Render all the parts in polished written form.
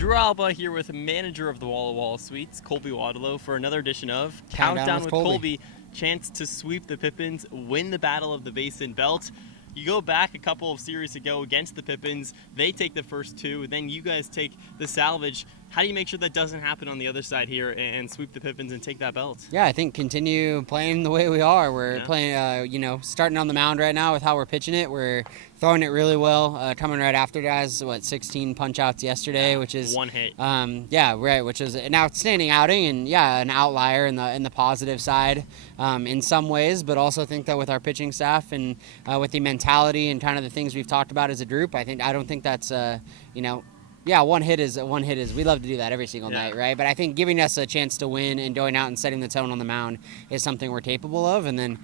Drew Alba here with manager of the Walla Walla Suites, Colby Watilo, for another edition of Countdown with Colby. Chance to sweep the Pippins, win the Battle of the Basin Belt. You go back a couple of series ago against the Pippins, they take the first two, then you guys take the salvage. How do you make sure that doesn't happen on the other side here and sweep the Pippins and take that belt? Yeah, I think continue playing the way we are. We're playing, starting on the mound right now with how we're pitching it. We're throwing it really well. Coming right after guys, 16 punch outs yesterday, which is one hit. Which is an outstanding outing and an outlier in the positive side in some ways, but also think that with our pitching staff and with the mentality and kind of the things we've talked about as a group, I don't think that's one hit is we love to do that every single night, right? But I think giving us a chance to win and going out and setting the tone on the mound is something we're capable of. And then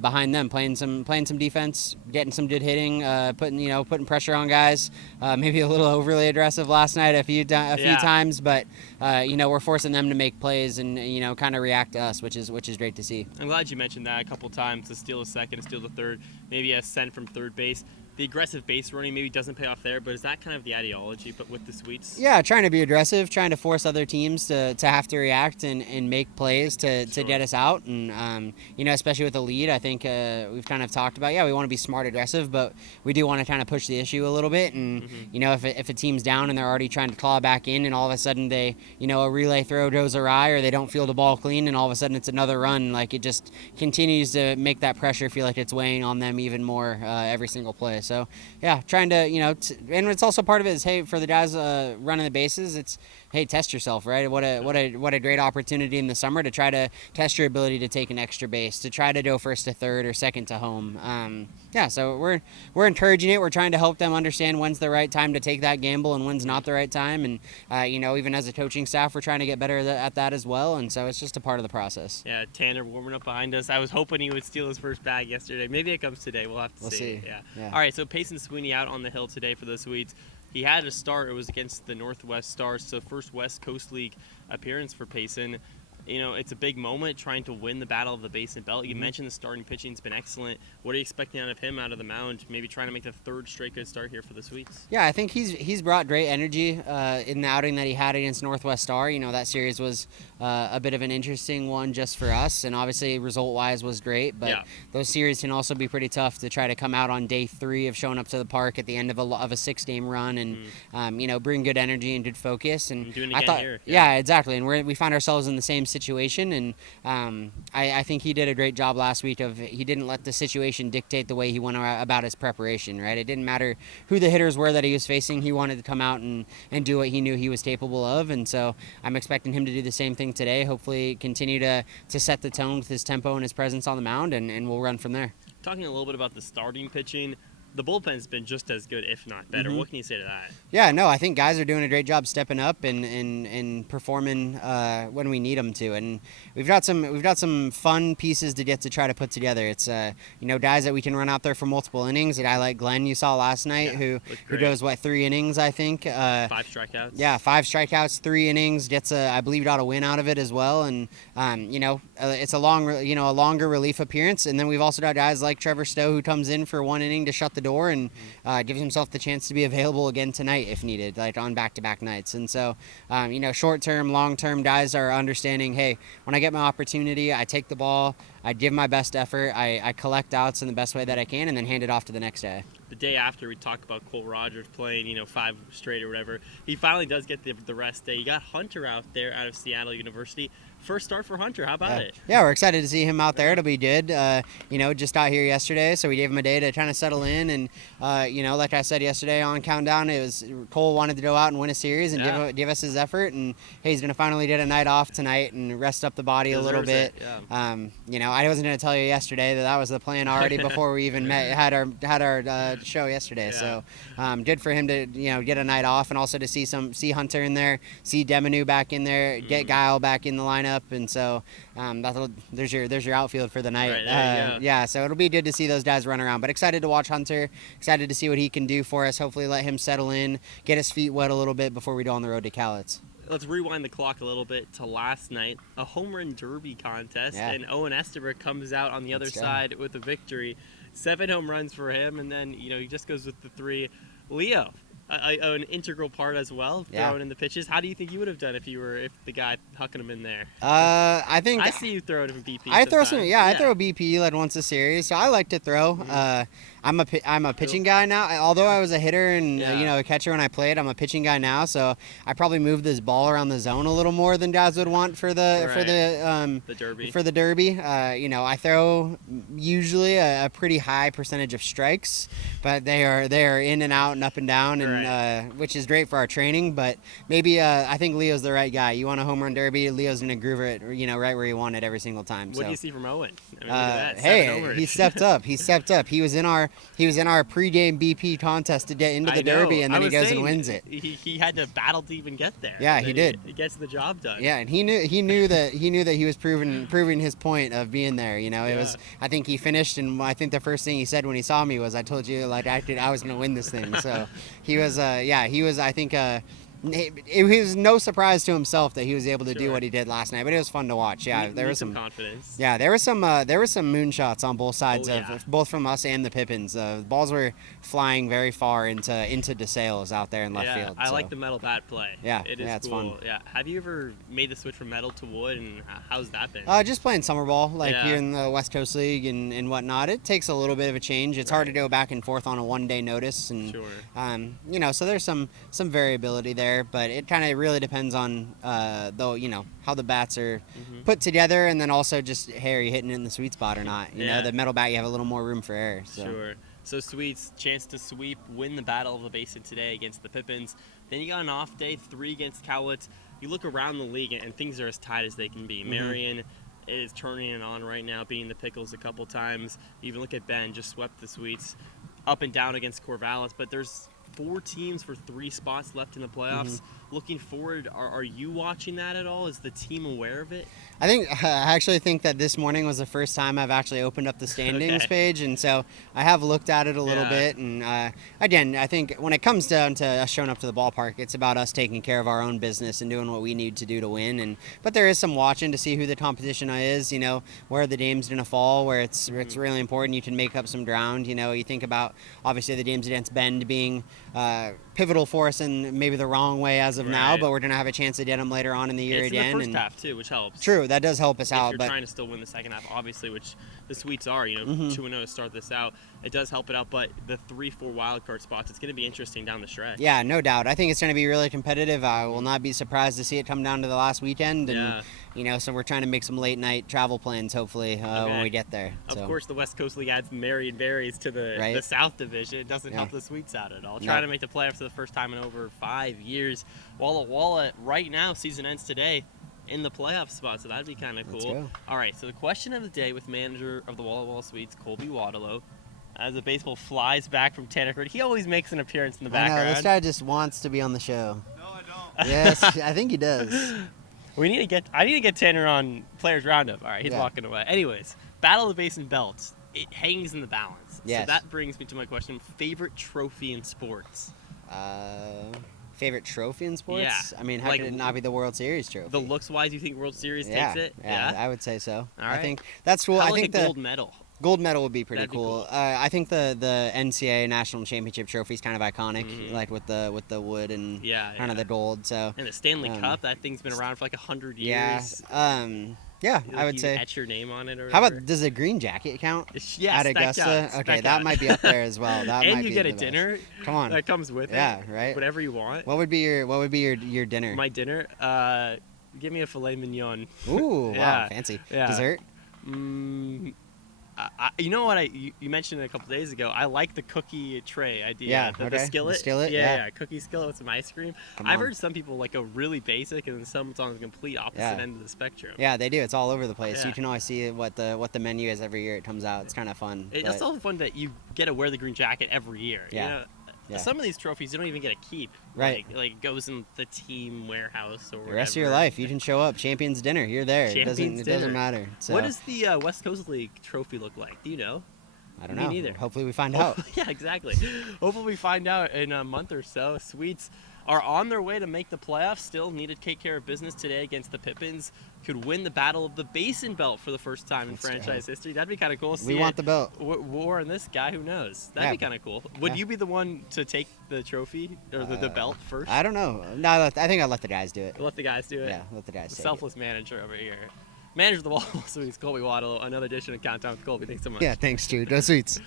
behind them, playing some defense, getting some good hitting, putting pressure on guys. Maybe a little overly aggressive last night a few times, but we're forcing them to make plays and kind of react to us, which is great to see. I'm glad you mentioned that a couple times, to steal a second, to steal the third, maybe a send from third base. The aggressive base running maybe doesn't pay off there, but is that kind of the ideology, but with the Suites? Yeah, trying to be aggressive, trying to force other teams to have to react and make plays to get us out. And, especially with the lead, I think we've kind of talked about, we want to be smart, aggressive, but we do want to kind of push the issue a little bit. And, if a team's down and they're already trying to claw back in and all of a sudden they, a relay throw goes awry or they don't field the ball clean and all of a sudden it's another run, like it just continues to make that pressure feel like it's weighing on them even more every single play. So, trying to, and it's also part of it is, hey, for the guys running the bases, it's, hey, test yourself, right? What a great opportunity in the summer to try to test your ability to take an extra base, to try to go first to third or second to home. So we're encouraging it. We're trying to help them understand when's the right time to take that gamble and when's not the right time. And, even as a coaching staff, we're trying to get better at that as well. And so it's just a part of the process. Yeah, Tanner warming up behind us. I was hoping he would steal his first bag yesterday. Maybe it comes today. We'll have to see. Yeah. All right, so Payson Sweeney out on the hill today for the Swedes. He had a start. It was against the Northwest Stars, so first West Coast League appearance for Payson. It's a big moment trying to win the Battle of the Basin Belt. You mentioned the starting pitching's been excellent. What are you expecting out of him out of the mound? Maybe trying to make the third straight good start here for the Swedes. Yeah, I think he's brought great energy in the outing that he had against Northwest Star. That series was a bit of an interesting one just for us, and obviously result-wise was great. But those series can also be pretty tough to try to come out on day 3 of showing up to the park at the end of a 6-game run and bring good energy and good focus. And doing it again here. Yeah, exactly. And we find ourselves in the same situation, and I think he did a great job last week he didn't let the situation dictate the way he went about his preparation, right? It didn't matter who the hitters were that he was facing. He wanted to come out and do what he knew he was capable of, and so I'm expecting him to do the same thing today. Hopefully continue to set the tone with his tempo and his presence on the mound, and we'll run from there. Talking a little bit about the starting pitching, the bullpen's been just as good, if not better. What can you say to that? Yeah, no, I think guys are doing a great job stepping up and performing when we need them to. And we've got some fun pieces to get to try to put together. It's guys that we can run out there for multiple innings. A guy like Glenn you saw last night who goes 3 innings, I think. 5 strikeouts. Yeah, 5 strikeouts, 3 innings. I believe got a win out of it as well. And it's a longer relief appearance. And then we've also got guys like Trevor Stowe who comes in for 1 inning to shut the door and gives himself the chance to be available again tonight if needed, like on back-to-back nights. And so, short-term, long-term guys are understanding, hey, when I get my opportunity, I take the ball, I give my best effort, I collect outs in the best way that I can, and then hand it off to the next guy. The day after, we talked about Cole Rogers playing, 5 straight or whatever. He finally does get the rest day. You got Hunter out there out of Seattle University. First start for Hunter. How about it? Yeah, we're excited to see him out there. It'll be good. Just out here yesterday, so we gave him a day to kind of settle in. And, like I said yesterday on Countdown, it was Cole wanted to go out and win a series and give us his effort. And, hey, he's going to finally get a night off tonight and rest up the body a little bit. I wasn't going to tell you yesterday that was the plan already before we even had our show yesterday. So good for him to get a night off and also to see Hunter in there, see Demonu back in there, get Guile back in the lineup, and so there's your outfield for the night. Right, so it'll be good to see those guys run around. But excited to watch Hunter, excited to see what he can do for us. Hopefully let him settle in, get his feet wet a little bit before we go on the road to Cowlitz. Let's rewind the clock a little bit to last night, a home run derby contest, and Owen Estabrook comes out on the other side with a victory. 7 home runs for him, and then he just goes with the 3. Leo, an integral part as well, throwing in the pitches. How do you think you would have done if the guy hucking them in there? I think I see you throw it in BP. I throw sometimes. I throw BP like once a series, so I like to throw. I'm a pitching guy now. Although I was a hitter and a catcher when I played, I'm a pitching guy now. So I probably move this ball around the zone a little more than guys would want for the Derby. For the Derby, I throw usually a pretty high percentage of strikes, but they are in and out and up and down, and which is great for our training. But maybe I think Leo's the right guy. You want a home run derby, Leo's gonna groove it, right where you want it every single time. What do you see from Owen? I mean, look at that. Hey, he stepped up. He was in our pregame BP contest to get into the Derby, and then he goes and wins it. He had to battle to even get there. Yeah, he did. He gets the job done. Yeah, and he knew that he was proving his point of being there. It was. I think he finished, and I think the first thing he said when he saw me was, "I told you, I was going to win this thing." So he was. He was. I think. It was no surprise to himself that he was able to do what he did last night, but it was fun to watch. Yeah, there was some confidence. Yeah, there was some moonshots on both sides both from us and the Pippins. The balls were flying very far into DeSales out there in left field. I like the metal bat play. Yeah, it's cool. Fun. Yeah, have you ever made the switch from metal to wood, and how's that been? Just playing summer ball, here in the West Coast League and whatnot. It takes a little bit of a change. It's hard to go back and forth on a one-day notice, and so there's some variability there, but it kind of really depends on how the bats are put together, and then also just, hey, are you hitting it in the sweet spot or not? The metal bat, you have a little more room for error. So. Sure. So Sweets, chance to sweep, win the Battle of the Basin today against the Pippins. Then you got an off day, 3 against Cowlitz. You look around the league, and things are as tight as they can be. Marion is turning it on right now, beating the Pickles a couple times. You even look at Ben, just swept the Sweets up and down against Corvallis. But there's 4 teams for 3 spots left in the playoffs. Looking forward, are you watching that at all? Is the team aware of it? I actually think that this morning was the first time I've actually opened up the standings page, and so I have looked at it a little bit. And again, I think when it comes down to us showing up to the ballpark, it's about us taking care of our own business and doing what we need to do to win. But there is some watching to see who the competition is. Where the game's going to fall, where it's really important. You can make up some ground. You think about obviously the games against Bend being pivotal for us in maybe the wrong way as of now, but we're going to have a chance to get them later on in the year again. In the first half too, which helps. True, that does help us out. If you're trying to still win the second half, obviously, which the Sweets are, 2-0 to start this out, it does help it out. But the 3-4 wild card spots, it's going to be interesting down the stretch. Yeah, no doubt. I think it's going to be really competitive. I will not be surprised to see it come down to the last weekend. And, so we're trying to make some late night travel plans, hopefully, when we get there. Of course, the West Coast League adds Marion Berries to the South Division. It doesn't help the Sweets out at all. Trying to make the playoffs for the first time in over 5 years. Walla Walla, right now, season ends today, in the playoff spot, so that'd be kind of cool. All right, so the question of the day with manager of the Walla Walla Sweets, Colby Watilo, as the baseball flies back from Tannerford. He always makes an appearance in the background. I know, this guy just wants to be on the show. No, I don't. Yes, I think he does. I need to get Tanner on Players Roundup. All right, he's walking away. Anyways, Battle of the Basin Belts. It hangs in the balance. Yes. So that brings me to my question. Favorite trophy in sports? Favorite trophy in sports? Yeah. I mean, how could it not be the World Series trophy? The looks-wise, you think World Series takes it? Yeah, I would say so. All right. I think that's cool. I think the the gold medal. Gold medal would be pretty That'd be cool. I think the NCAA National Championship trophy is kind of iconic, like with the wood and kind of the gold. So and the Stanley Cup, that thing's been around for like 100 years. Yeah, I would say. Etch your name on it, or how about, does a green jacket count? Yes, at Augusta. That counts. Okay, that might be up there as well. That and might you be get the a dinner. Best. Come on, that comes with it. Yeah, right. Whatever you want. What would be your dinner? My dinner, give me a filet mignon. Ooh, wow, fancy. Yeah. Dessert. You know what? You mentioned it a couple days ago. I like the cookie tray idea. Yeah, the skillet. The skillet. Yeah, cookie skillet with some ice cream. I've heard some people like a really basic, and then some on the complete opposite end of the spectrum. Yeah, they do. It's all over the place. You can always see what the menu is every year it comes out. It's kind of fun. It's also fun that you get to wear the green jacket every year. Yeah. Some of these trophies you don't even get to keep. Right. Like it goes in the team warehouse or whatever. The rest of your life, you can show up. Champions dinner. You're there. It doesn't matter. So. What does the West Coast League trophy look like? Do you know? I don't know. Me neither. Hopefully we find out. Yeah, exactly. Hopefully we find out in a month or so. Sweets, are on their way to make the playoffs. Still need to take care of business today against the Pippins. Could win the battle of the Basin belt for the first time in franchise history. That'd be kind of cool. We want the belt. War in this guy. Who knows? That'd be kind of cool. Would you be the one to take the trophy or the belt first? I don't know. No, I think I'll let the guys do it. Let the guys do it. Yeah, let the guys. The selfless manager over here. Manager of the Wall, so he's Colby Watilo. Another edition of Countdown with Colby. Thanks so much. Yeah, thanks, Drew. Go Sweets.